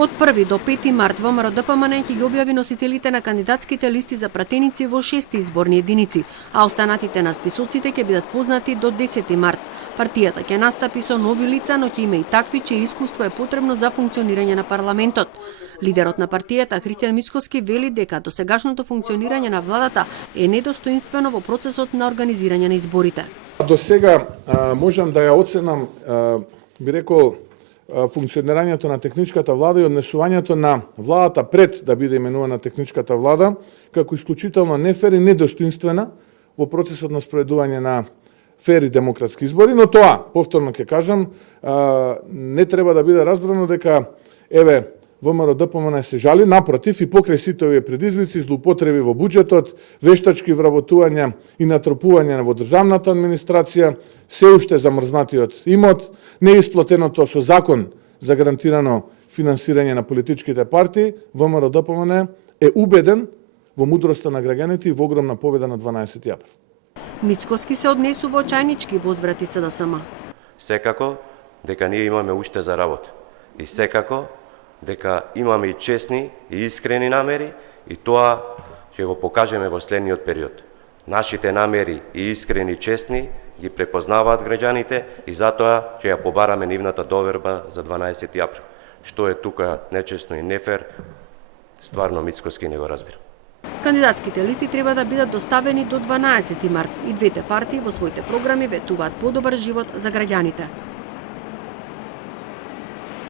Од 1 до 5 март ВМРО ДПМН ќе ги објави носителите на кандидатските листи за пратеници во 6 изборни единици, а останатите на списоците ќе бидат познати до 10 март. Партијата ќе настапи со нови лица, но ќе има и такви чие искуство е потребно за функционирање на парламентот. Лидерот на партијата Христијан Мицкоски вели дека досегашното функционирање на владата е недостоинствено во процесот на организирање на изборите. До сега можам да ја оценам, би рекол, функционирањето на техничката влада и однесувањето на владата пред да биде именувана техничката влада како исклучително нефер и недостоинствена во процесот на спроведување на фери демократски избори, но тоа, повторно ќе кажам, не треба да биде разбрано дека ВМРО ДПМН се жали, напротив, и покрај сите овие предизвици, злоупотреби во буџетот, вештачки вработувања и натрупување во државната администрација, се уште замрзнатиот имот, неисплатеното со закон за гарантирано финансирање на политичките партии, ВМРО ДПМН е убеден во мудроста на граѓаните и во огромна победа на 12 април. Мицкоски се однесува очајнички возврати СДСМ. Секако дека ние имаме уште за работа и секако дека имаме и честни и искрени намери и тоа ќе го покажеме во следниот период. Нашите намери и искрени и честни ги препознаваат граѓаните и затоа ќе ја побараме нивната доверба за 12 април. Што е тука нечестно и нефер, стварно Мицкоски не го разбира. Кандидатските листи треба да бидат доставени до 12 март и двете партии во своите програми ветуваат подобар живот за граѓаните.